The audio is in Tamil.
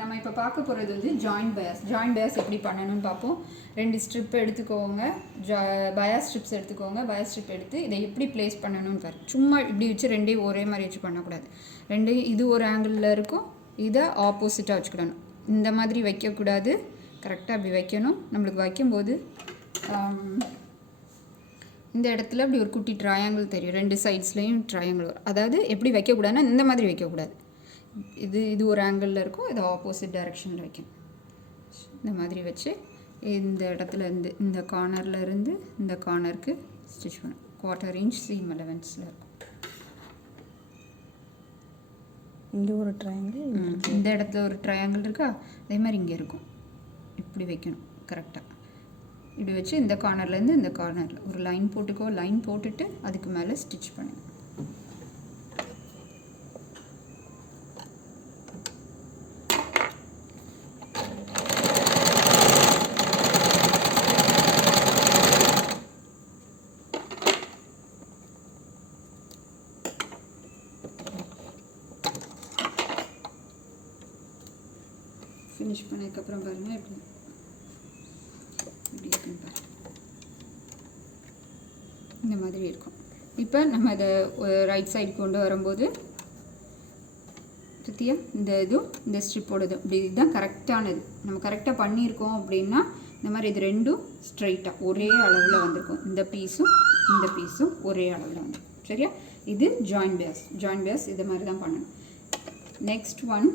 நம்ம இப்போ பார்க்க போகிறது வந்து ஜாயிண்ட் பயாஸ் எப்படி பண்ணணும்னு பார்ப்போம். 2 ஸ்ட்ரிப் எடுத்துக்கோங்க, பயாஸ் ஸ்ட்ரிப்ஸ் எடுத்துக்கோங்க. பயாஸ் ஸ்ட்ரிப் எடுத்து இதை எப்படி ப்ளேஸ் பண்ணணும்னு பாரு. சும்மா இப்படி வச்சு ரெண்டையும் ஒரே மாதிரி வச்சு பண்ணக்கூடாது. ரெண்டையும் இது ஒரு ஆங்கிளில் இருக்கும், இதை ஆப்போசிட்டாக வச்சுக்கிடணும். இந்த மாதிரி வைக்கக்கூடாது, கரெக்டாக அப்படி வைக்கணும். நம்மளுக்கு வைக்கும்போது இந்த இடத்துல இப்படி ஒரு குட்டி ட்ரையாங்கிள் தெரியும், 2 சைட்ஸ்லேயும் ட்ரையாங்கிள் வரும். அதாவது எப்படி வைக்கக்கூடாதுன்னா இந்த மாதிரி வைக்கக்கூடாது. இது ஒரு ஆங்கிளில் இருக்கும், இது ஆப்போசிட் டைரெக்ஷனில் வைக்கணும். இந்த மாதிரி வச்சு இந்த இடத்துல இருந்து இந்த கார்னரில் இருந்து இந்த கார்னருக்கு ஸ்டிச் பண்ணணும். 1/4 inch சீம் அலவன்ஸில் இருக்கும். இங்கே ஒரு ட்ரையாங்கிள், இந்த இடத்துல ஒரு ட்ரையாங்கிள் இருக்கா, அதே மாதிரி இங்கே இருக்கும். இப்படி வைக்கணும் கரெக்டாக. இப்படி வச்சு இந்த கார்னர்லேருந்து இந்த கார்னரில் ஒரு லைன் போட்டுக்கோ. லைன் போட்டுட்டு அதுக்கு மேலே ஸ்டிச் பண்ணு. ஃபினிஷ் பண்ணதுக்கப்புறம் பாருங்கள் எப்படி இருக்குன்னு பாருங்கள். இந்த மாதிரி இருக்கும். இப்போ நம்ம இதை ரைட் சைடு கொண்டு வரும்போது பற்றியா இந்த ஸ்ட்ரிப்போடது இப்படி இதுதான் கரெக்டானது. நம்ம கரெக்டாக பண்ணியிருக்கோம் அப்படின்னா இந்த மாதிரி இது ரெண்டும் ஸ்ட்ரைட்டாக ஒரே அளவில் வந்திருக்கும். இந்த பீஸும் ஒரே அளவில் வந்துடும். சரியா? இது ஜாயின் பேஸ். இதை மாதிரி தான் பண்ணணும். Next one